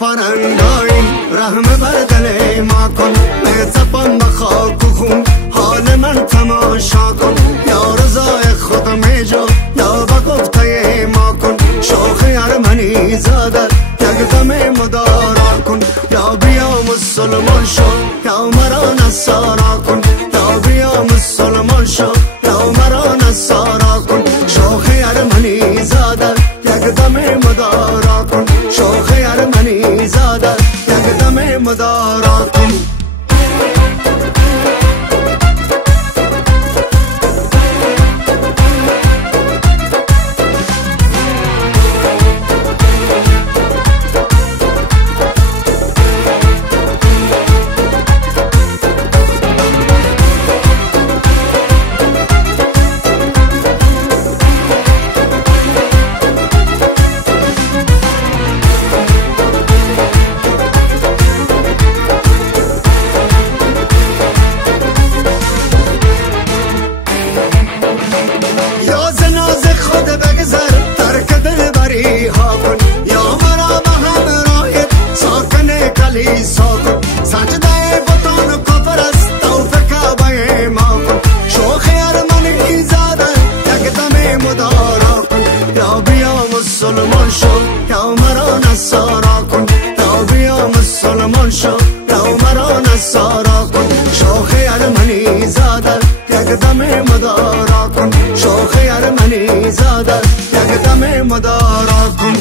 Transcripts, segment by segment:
پرندایی رحم بر دل ما کن میتپم به خاک و خون حال من تماشا کن یا رضای خود میجو یا به گفته ما کن شوخ ارمنی زاده یک دم مدارا کن یا بیا مسلمان شو یا مرا نصارا کن یا بیا مسلمان شو یا مرا نصارا کن شوخ ارمنی زاده یک دم مدارا کن شوخ ارمنی زاده یک دم مدارا کن سجده بطن کفر است توفیق به ما کن شوخ ارمنی زاده یک دم مدارا کن یا بیا مسلمان شو یا مرا نصارا کن یا بیا مسلمان شو یا مرا نصارا کن شوخ ارمنی زاده یک دم مدارا کن شوخ ارمنی زاده یک دم مدارا کن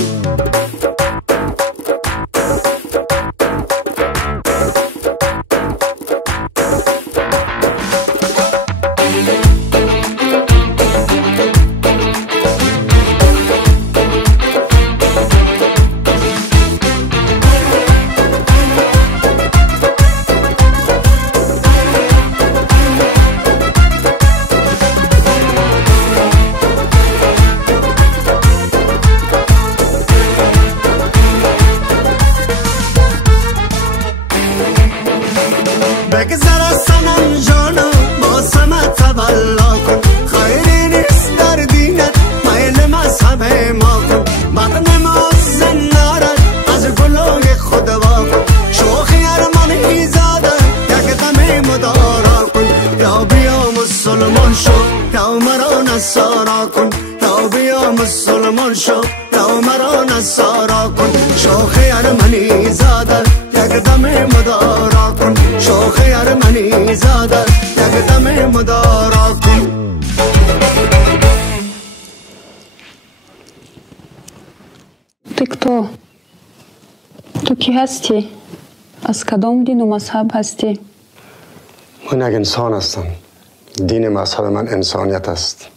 بگذر از سنم جانم با سمت تولا کن خیری نیست در دینت میل مذهب ما کن بد نماز زنارت از گلوی خود وا کن شوخ ارمنی زاده یک دم مدارا کن یا بیا مسلمان شو یا مرا نصارا کن یا بیا مسلمان شو یا مرا نصارا کن شوخ ارمنی زاده یک دم مدارا کن شوخ ارمنی زاده یک دم مدارا کن Ты кто? Tu کی هستی؟ از کدام دین و مذهب هستی؟ من یک انسان هستم. دین مذهب من انسانیت است.